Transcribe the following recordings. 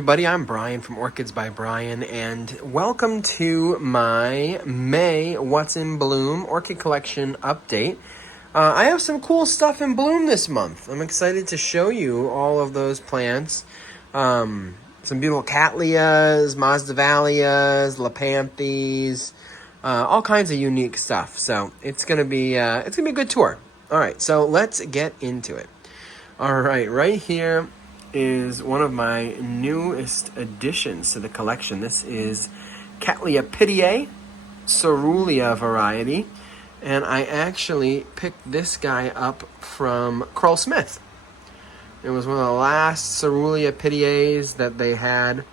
everybody, I'm Bryan from Orchids by Bryan, and welcome to my May What's in Bloom Orchid Collection update. I have some cool stuff in bloom this month. I'm excited to show you all of those plants. Some beautiful Cattleyas, Masdevallias, Lepanthes, all kinds of unique stuff. So it's gonna be a good tour. All right, so let's get into it. All right here is one of my newest additions to the collection. This is Cattleya Cerulean variety, and I actually picked this guy up from Carl Smith. It was one of the last Cerulean that they had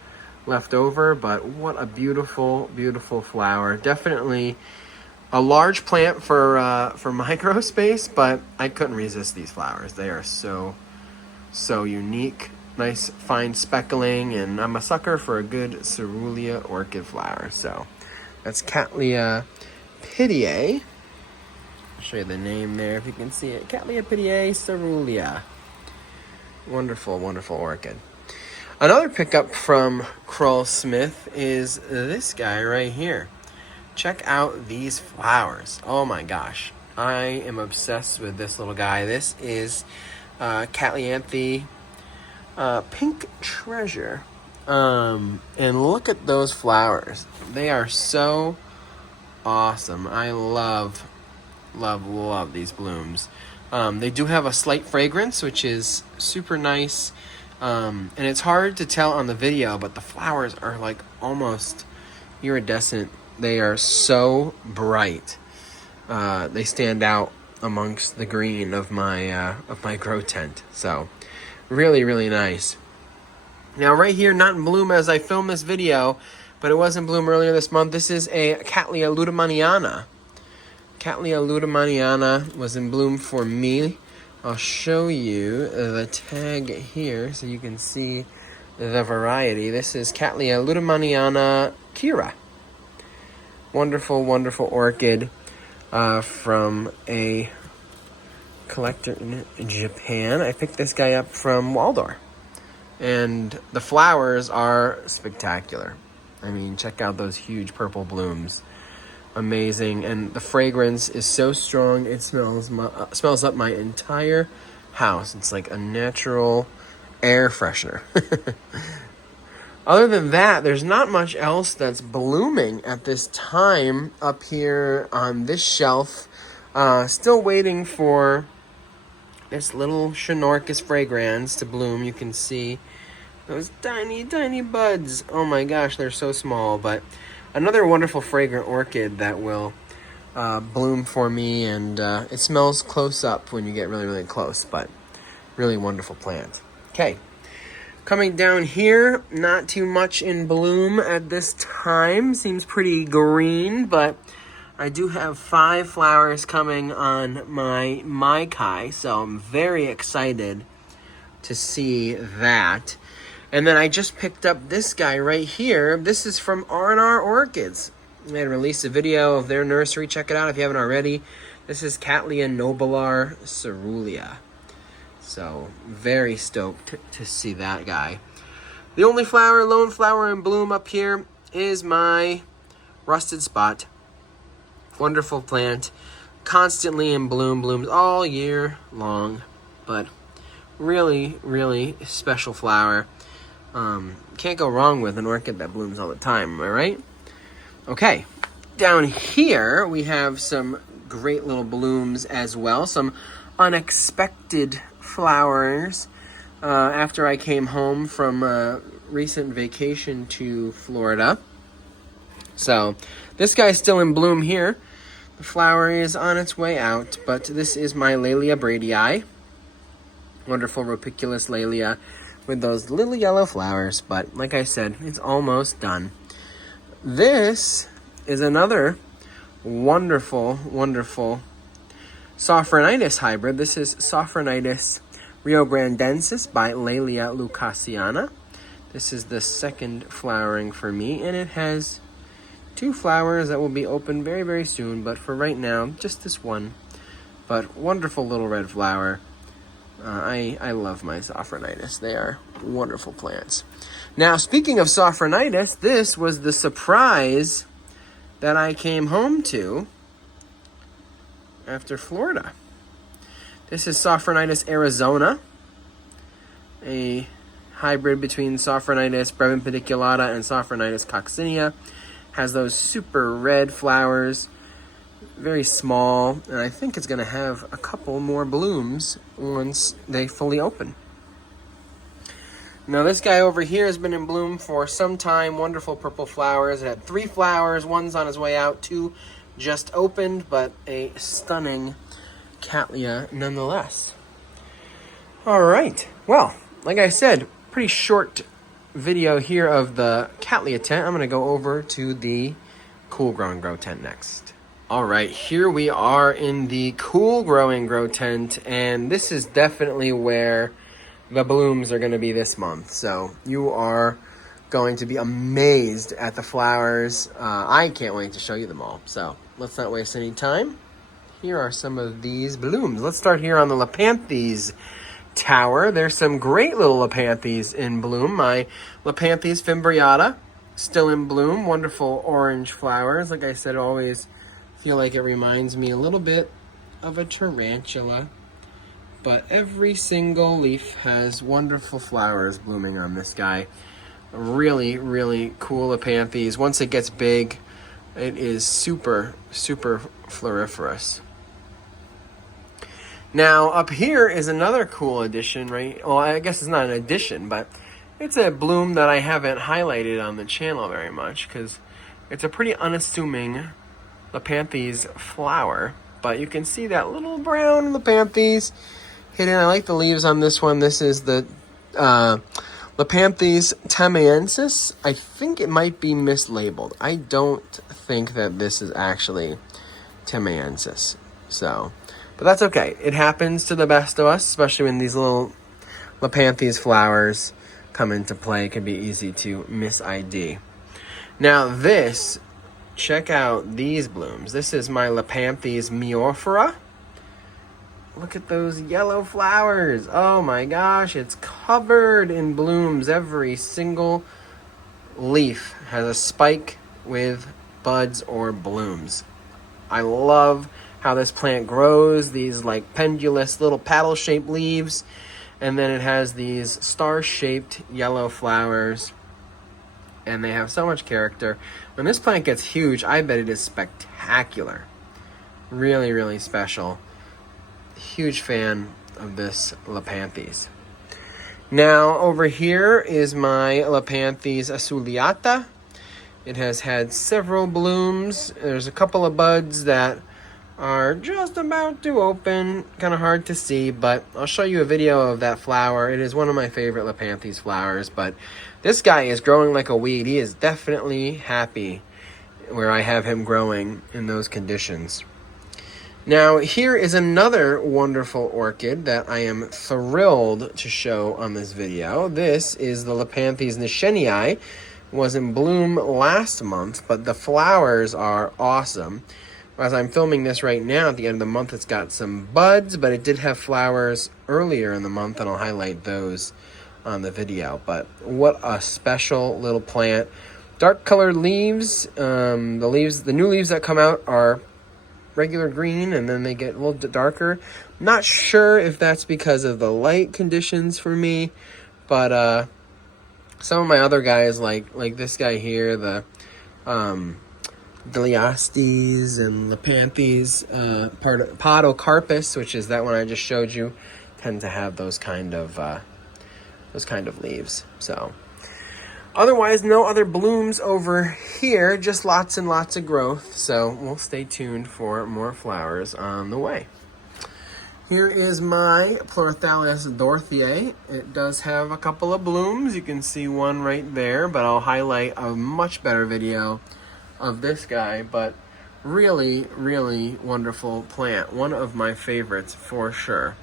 left over, but what a beautiful, beautiful flower. Definitely a large plant for micro space, but I couldn't resist these flowers. They are so unique. Nice fine speckling, and I'm a sucker for a good cerulean orchid flower. So that's Cattleya. I'll show you the name there if you can see it. Cattleya cerulean. Wonderful, wonderful orchid. Another pickup from Carl Smith is this guy right here. Check out these flowers. Oh my gosh. I am obsessed with this little guy. This is Cattleya Pink Treasure. And look at those flowers. They are so awesome. I love these blooms. They do have a slight fragrance, which is super nice. And it's hard to tell on the video, but the flowers are like almost iridescent. They are so bright. They stand out amongst the green of my grow tent. So really, really nice. Now right here, not in bloom as I filmed this video, but it was in bloom earlier this month. This is a Cattleya lueddemanniana. Cattleya lueddemanniana was in bloom for me. I'll show you the tag here so you can see the variety. This is Cattleya lueddemanniana Kira. Wonderful, wonderful orchid from a collector in Japan. I picked this guy up from Waldorf, and the flowers are spectacular. I mean, check out those huge purple blooms. Amazing, and the fragrance is so strong it smells up my entire house. It's like a natural air freshener. Other than that, there's not much else that's blooming at this time up here on this shelf. Still waiting for this little Schnorchus fragrans to bloom. You can see those tiny, tiny buds. Oh my gosh, they're so small. But another wonderful fragrant orchid that will bloom for me. And it smells close up when you get really, really close. But really wonderful plant. Okay. Coming down here, not too much in bloom at this time. Seems pretty green, but I do have 5 flowers coming on my Maikai, so I'm very excited to see that. And then I just picked up this guy right here. This is from R&R Orchids. They had released a video of their nursery. Check it out if you haven't already. This is Cattleya nobilar cerulean. So very stoked to see that guy. The only lone flower in bloom up here is my rusted spot. Wonderful plant, constantly in bloom, blooms all year long, but really, really special flower. Can't go wrong with an orchid that blooms all the time, am I right? Okay, down here we have some great little blooms as well, some unexpected flowers after I came home from a recent vacation to Florida. So this guy's still in bloom here. The flower is on its way out, but this is my Laelia bradii. Wonderful Ropiculus Laelia with those little yellow flowers, but like I said, it's almost done. This is another wonderful, wonderful Sophronitis hybrid. This is Sophronitis riobrandensis by Laelia lucasiana. This is the second flowering for me, and it has 2 flowers that will be open very, very soon, but for right now, just this one. But wonderful little red flower. I love my Sophronitis. They are Wonderful plants. Now, speaking of Sophronitis, this was the surprise that I came home to after Florida. This is Sophronitis Arizona, a hybrid between Sophronitis brevimpediculata and Sophronitis coccinea. Has those super red flowers, very small, and I think it's going to have a couple more blooms once they fully open. Now this guy over here has been in bloom for some time. Wonderful purple flowers. It had 3 flowers. One's on his way out. 2 just opened, but a stunning Cattleya nonetheless. All right. Well, like I said, pretty short video here of the Cattleya tent. I'm going to go over to the cool growing grow tent next. All right, here we are in the cool growing grow tent, and this is definitely where the blooms are going to be this month. So you are going to be amazed at the flowers. I can't wait to show you them all. So let's not waste any time. Here are some of these blooms. Let's start here on the Lepanthes tower. There's some great little Lepanthes in bloom. My Lepanthes fimbriata, still in bloom. Wonderful orange flowers. Like I said, always feel like it reminds me a little bit of a tarantula. But every single leaf has wonderful flowers blooming on this guy. Really, really cool Lepanthes. Once it gets big, it is super, super floriferous. Now, up here is another cool addition, right? Well, I guess it's not an addition, but it's a bloom that I haven't highlighted on the channel very much because it's a pretty unassuming Lepanthes flower. But you can see that little brown Lepanthes hidden. I like the leaves on this one. This is the Lepanthes tamiensis. I think it might be mislabeled. I don't think that this is actually tamiensis. So, but that's okay. It happens to the best of us, especially when these little Lepanthes flowers come into play. It can be easy to mis-ID. Now this, check out these blooms. This is my Lepanthes myophora. Look at those yellow flowers. Oh my gosh, it's covered in blooms. Every single leaf has a spike with buds or blooms. I love how this plant grows. These like pendulous little paddle-shaped leaves. And then it has these star-shaped yellow flowers. And they have so much character. When this plant gets huge, I bet it is spectacular. Really, really special. Huge fan of this Lepanthes. Now over here is my Lepanthes azuleata. It has had several blooms. There's a couple of buds that are just about to open. Kind of hard to see, but I'll show you a video of that flower. It is one of my favorite Lepanthes flowers, but this guy is growing like a weed. He is definitely happy where I have him growing in those conditions. Now, here is another wonderful orchid that I am thrilled to show on this video. This is the Lepanthes nishenii. It was in bloom last month, but the flowers are awesome. As I'm filming this right now, at the end of the month, it's got some buds, but it did have flowers earlier in the month, and I'll highlight those on the video. But what a special little plant. Dark colored leaves. The new leaves that come out are regular green, and then they get a little darker. Not sure if that's because of the light conditions for me, but some of my other guys, like this guy here, the Laelias and Lepanthes, podocarpus, which is that one I just showed you, tend to have those kind of leaves. So otherwise, no other blooms over here, just lots and lots of growth. So we'll stay tuned for more flowers on the way. Here is my Pleurophthalus dorthiae. It does have a couple of blooms. You can see one right there, but I'll highlight a much better video of this guy. But really, really wonderful plant. One of my favorites for sure.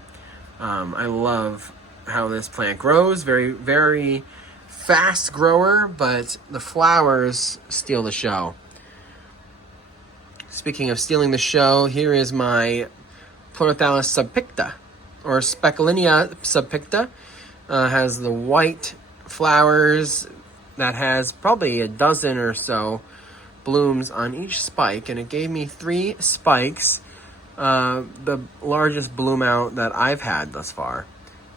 I love how this plant grows. Very, very fast grower, but the flowers steal the show. Speaking of stealing the show, here is my Pleurophthalus subpicta, or Speculinia subpicta. Has the white flowers that has probably a dozen or so blooms on each spike, and it gave me 3 spikes, the largest bloom out that I've had thus far.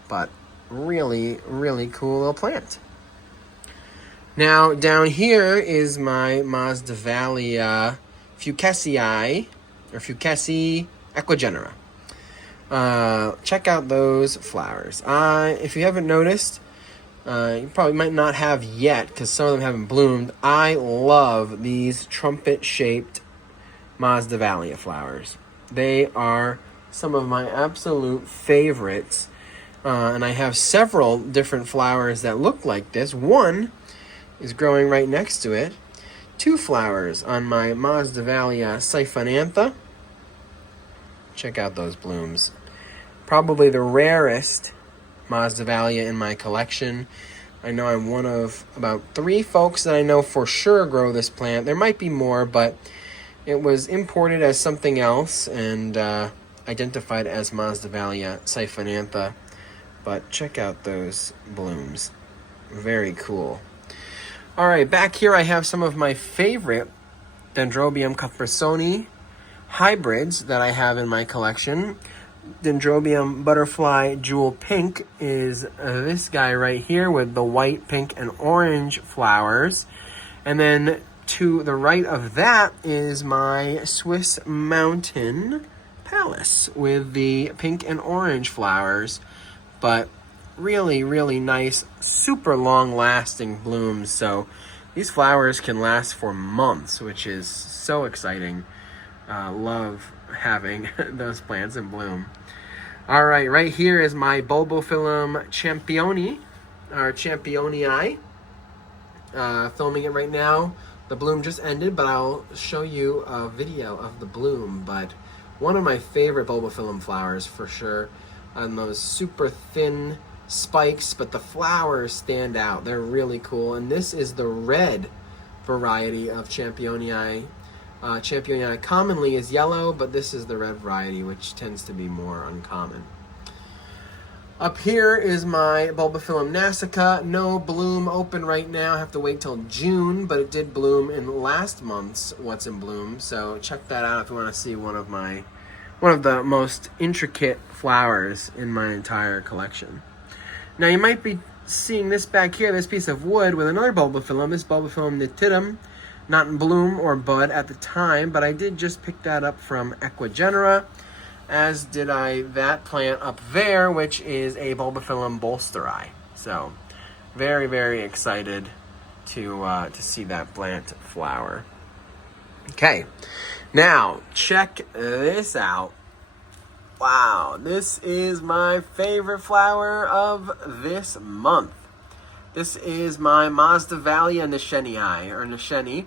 But really, really cool little plant. Now, down here is my Masdevallia fuchsii, or Fuchsii equigenera. Check out those flowers. If you haven't noticed, you probably might not have yet because some of them haven't bloomed. I love these trumpet-shaped Masdevallia flowers. They are some of my absolute favorites. And I have several different flowers that look like this. One is growing right next to it. 2 flowers on my Masdevallia siphonantha. Check out those blooms. Probably the rarest Masdevallia in my collection. I know I'm one of about 3 folks that I know for sure grow this plant. There might be more, but it was imported as something else and identified as Masdevallia siphonantha. But check out those blooms. Very cool. All right, back here I have some of my favorite Dendrobium cupersoni hybrids that I have in my collection. Dendrobium butterfly jewel pink is this guy right here with the white, pink, and orange flowers. And then to the right of that is my Swiss mountain palace with the pink and orange flowers. But really, really nice, super long-lasting blooms. So these flowers can last for months, which is so exciting. Love having those plants in bloom. All right here is my bulbophyllum championi, or championii. Filming it right now. The bloom just ended, but I'll show you a video of the bloom. But one of my favorite bulbophyllum flowers for sure. On those super thin spikes, but the flowers stand out. They're really cool. And this is the red variety of championii. Championii commonly is yellow, but this is the red variety, which tends to be more uncommon. Up here is my bulbophyllum nasica. No bloom open right now. I have to wait till June, but it did bloom in last month's What's in Bloom. So check that out if you want to see one of the most intricate flowers in my entire collection. Now you might be seeing this back here, this piece of wood with another bulbophyllum, this bulbophyllum nitidum, not in bloom or bud at the time, but I did just pick that up from Equigenera, as did I that plant up there, which is a bulbophyllum bolsteri. So very, very excited to see that plant flower. Okay, now check this out. Wow, this is my favorite flower of this month. This is my Masdevallia nishenii, or nisheni.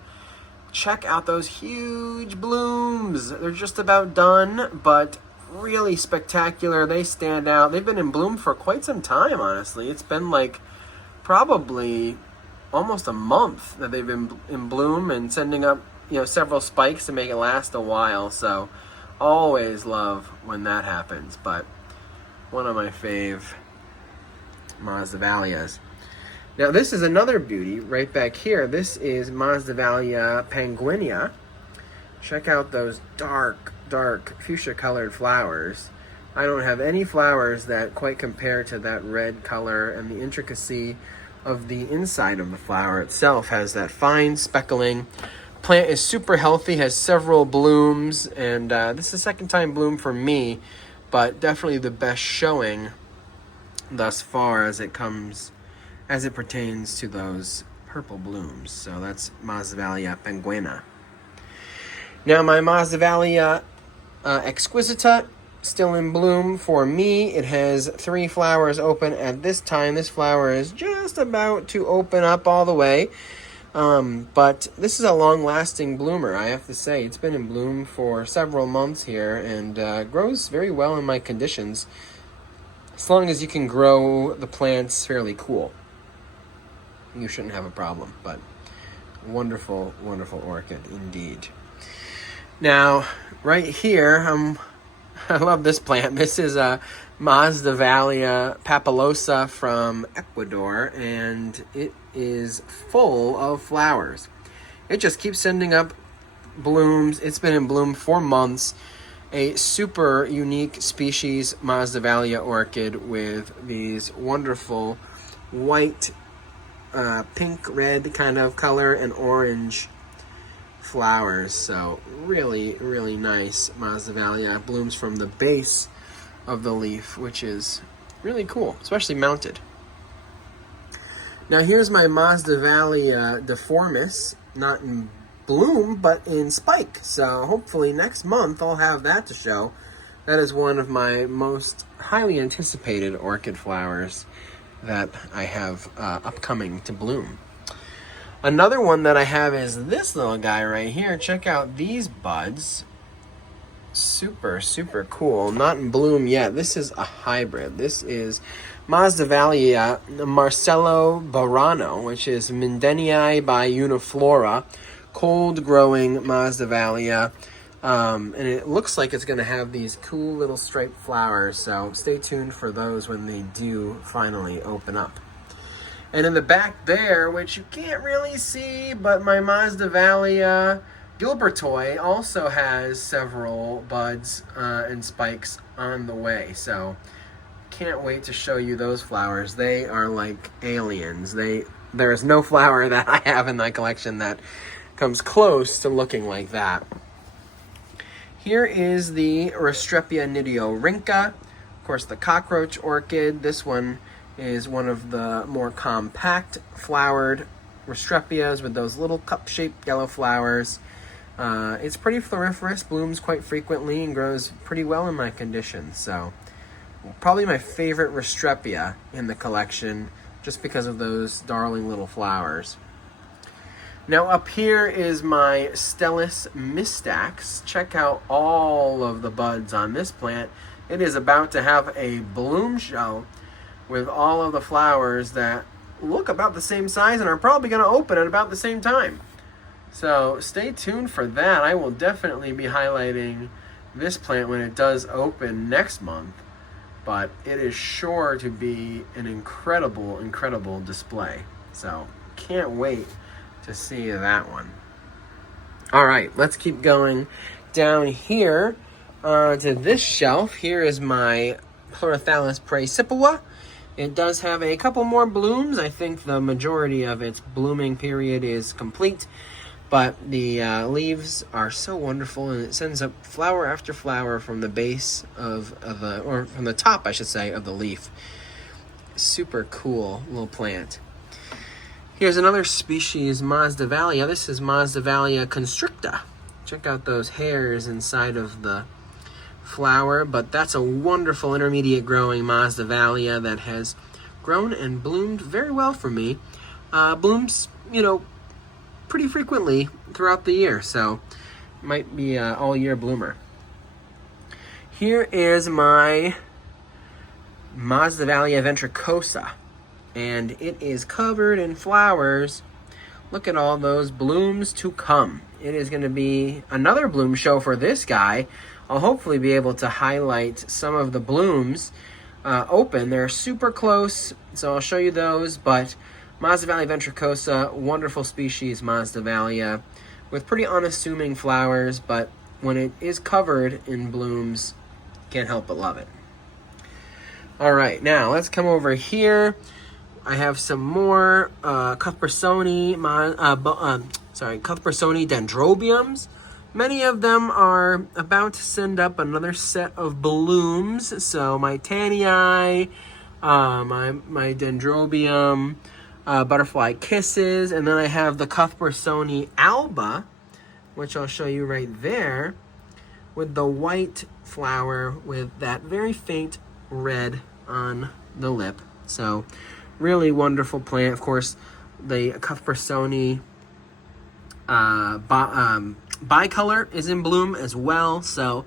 Check out those huge blooms. They're just about done, but really spectacular. They stand out. They've been in bloom for quite some time, honestly. It's been like probably almost a month that they've been in bloom and sending up, several spikes to make it last a while. So always love when that happens, but one of my fave Masdevallias. Now this is another beauty right back here. This is Masdevallia penguinea. Check out those dark fuchsia colored flowers. I don't have any flowers that quite compare to that red color, and the intricacy of the inside of the flower itself has that fine speckling. Plant is super healthy, has several blooms, and this is the second time bloom for me, but definitely the best showing thus far as it pertains to those purple blooms. So that's Masdevallia penguina. Now my Masdevallia exquisita, still in bloom for me. It has 3 flowers open at this time. This flower is just about to open up all the way. But this is a long-lasting bloomer, I have to say. It's been in bloom for several months here and grows very well in my conditions, as long as you can grow the plants fairly cool. You shouldn't have a problem, but wonderful, wonderful orchid indeed. Now, right here, I love this plant. This is a Masdevallia papulosa from Ecuador, and it is full of flowers. It just keeps sending up blooms. It's been in bloom for months. A super unique species Masdevallia orchid with these wonderful white, pink, red kind of color and orange flowers. So really, really nice Masdevallia. Blooms from the base of the leaf, which is really cool, especially mounted. Now here's my Masdevallia deformis, not in bloom, but in spike. So hopefully next month I'll have that to show. That is one of my most highly anticipated orchid flowers that I have upcoming to bloom. Another one that I have is this little guy right here. Check out these buds. Super, super cool. Not in bloom yet. This is a hybrid. This is Masdevallia Marcello Barano, which is Mindenii by Uniflora. Cold-growing Masdevallia. And it looks like it's going to have these cool little striped flowers. So stay tuned for those when they do finally open up. And in the back there, which you can't really see, but my Masdevallia Gilbertoi also has several buds and spikes on the way. So can't wait to show you those flowers. They are like aliens. There is no flower that I have in my collection that comes close to looking like that. Here is the Restrepia nidiorinca. Of course, the cockroach orchid. This one is one of the more compact flowered Restrepias with those little cup-shaped yellow flowers. It's pretty floriferous, blooms quite frequently, and grows pretty well in my conditions. So probably my favorite Restrepia in the collection, just because of those darling little flowers. Now up here is my Stelis mystax. Check out all of the buds on this plant. It is about to have a bloom show with all of the flowers that look about the same size and are probably going to open at about the same time. So stay tuned for that. I will definitely be highlighting this plant when it does open next month. But it is sure to be an incredible, incredible display. So can't wait to see that one. All right, let's keep going down here to this shelf. Here is my Pleurophthalus praesipoa. It does have a couple more blooms. I think the majority of its blooming period is complete, but the leaves are so wonderful, and it sends up flower after flower from the base or from the top, I should say, of the leaf. Super cool little plant. Here's another species, Masdevallia. This is Masdevallia constricta. Check out those hairs inside of the flower, but that's a wonderful intermediate growing Masdevallia that has grown and bloomed very well for me. Blooms, pretty frequently throughout the year, so might be an all-year bloomer. Here is my Masdevallia ventricosa, and it is covered in flowers. Look at all those blooms to come. It is going to be another bloom show for this guy. I'll hopefully be able to highlight some of the blooms open. They're super close, so I'll show you those, but Masdevallia ventricosa, wonderful species Masdevallia, with pretty unassuming flowers, but when it is covered in blooms, can't help but love it. All right, now let's come over here. I have some more Cuthbertsoni dendrobiums. Many of them are about to send up another set of blooms. So my Tanii, my dendrobium, butterfly kisses, and then I have the Cuthbertsoni alba, which I'll show you right there, with the white flower with that very faint red on the lip. So really wonderful plant. Of course, the Cuthbertsoni bicolor is in bloom as well. So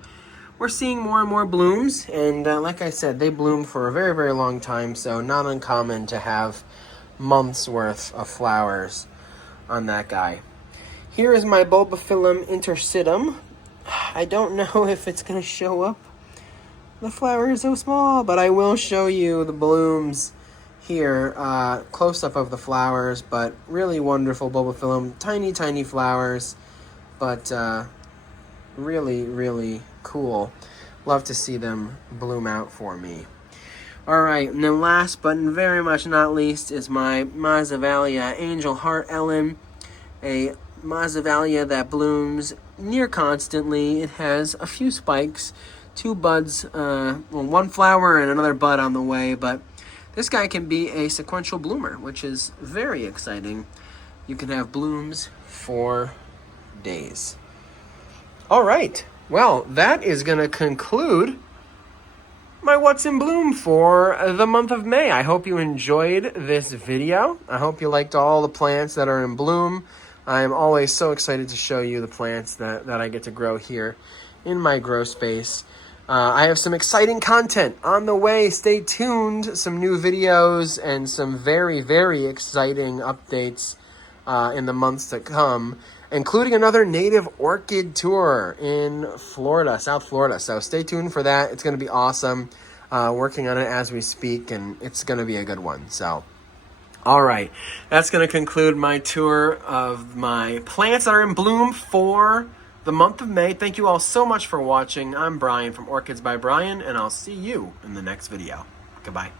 we're seeing more and more blooms. And like I said, they bloom for a very, very long time. So not uncommon to have months worth of flowers on that guy. Here is my bulbophyllum intersitum. I don't know if it's going to show up The flower is so small, but I will show you the blooms here, close-up of the flowers, but really wonderful bulbophyllum. Tiny, tiny flowers, but really, really cool. Love to see them bloom out for me. All right, and then last but very much not least is my Masdevallia Angel Heart Ellen, a Masdevallia that blooms near constantly. It has a few spikes, 2 buds, well, 1 flower and another bud on the way, but this guy can be a sequential bloomer, which is very exciting. You can have blooms for days. All right, well, that is going to conclude my What's in Bloom for the month of May. I hope you enjoyed this video. I hope you liked all the plants that are in bloom. I am always so excited to show you the plants that I get to grow here in my grow space. I have some exciting content on the way. Stay tuned. Some new videos and some very, very exciting updates in the months to come, including another native orchid tour in Florida, South Florida. So stay tuned for that. It's going to be awesome. Working on it as we speak, and it's going to be a good one. So, all right. That's going to conclude my tour of my plants that are in bloom for the month of May. Thank you all so much for watching. I'm Bryan from Orchids by Bryan, and I'll see you in the next video. Goodbye.